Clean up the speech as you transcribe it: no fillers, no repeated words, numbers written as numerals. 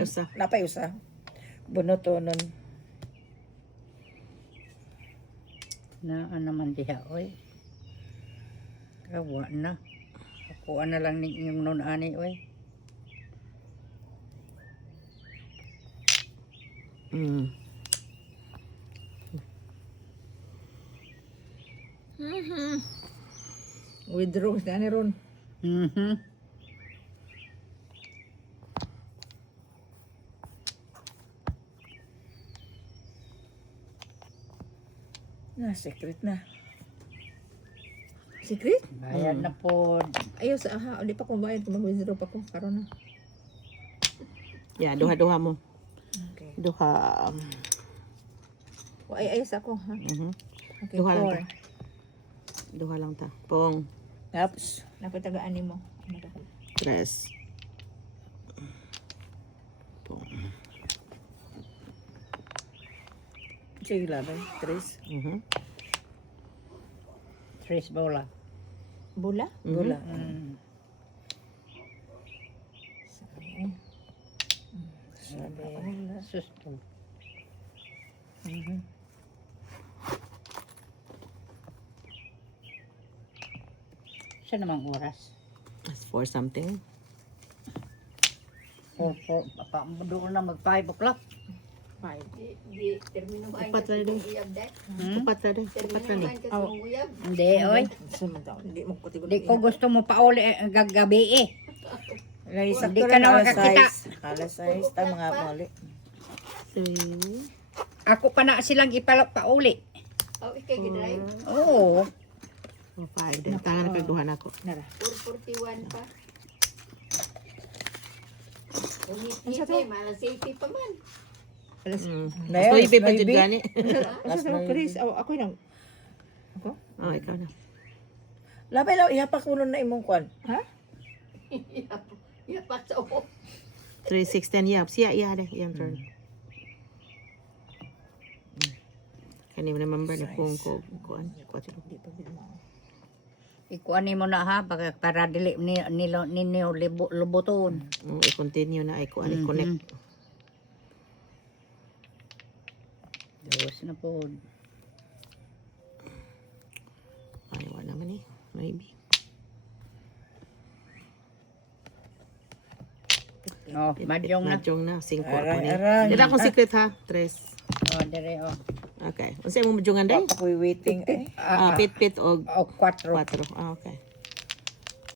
Usa. Napay usa. Bunoto nun. Na naman diha oy. Kawa na. Ako na lang ni yung nun ani oy. Mm. Withdraw na ni ron. Na, secret na. Secret? Bayad na po. Ayaw sa aha. Di pa ko bayad kung mag-withdraw pa ko. Karon na. Yeah, duha-duha mo. Okay. Duha. Ay, ayaw sa ako. Ha? Mhm. Okay, Duha lang 4. ta. Duha lang ta. Pong. Oops. Napatagaan ni mo. Ano ka? 3. Pong. Sige labay. 3. Mhm. Tres bola. Bula? Mhm. Bula. Sabi. Susto. Sa namang oras. That's 4 something. Doon na mag 5 o'clock. 5. Upat na din. Upat na din. Upat na din. Hindi oy. Hindi mo ko Di ko gusto mo pauli gagabi eh. Naisak Hindi ko ka lang na alas makakita. 6. Alas 6. Ta mga mali. 3. Ako pa na silang pauli. Oh, ikay gidrive. Oo. 5 din. Tangan na kagduhan ako. Nara. 441 pa. Unit eh, malas 80 pa man. Alas. Mas noibe pa dyan gani. Asa sa Chris? Ako nang. Ako? Oh, ikaw na. Labay lang ihapak mo nun na imong kwan. Ha? Yapak sa o. 3, 6, 10. Yeah, siya. Yeah, deh. Iyang turn. Kani mo remember na kung kuan. Di pa bilma. Ikuan mo na ha para dili ninyo lubuton. I-continue na. I-connect. Diyos na po. Ay, wala naman eh. Maybe. Oh, madyong na. Madyong na. 5 ako Aray, ni. aray. Dila akong secret ha. 3. Oh, dire oh. Okay. Unsay mo madyogan day? Ako'y waiting eh. Pit-pit og Oh, 4. 4. Okay.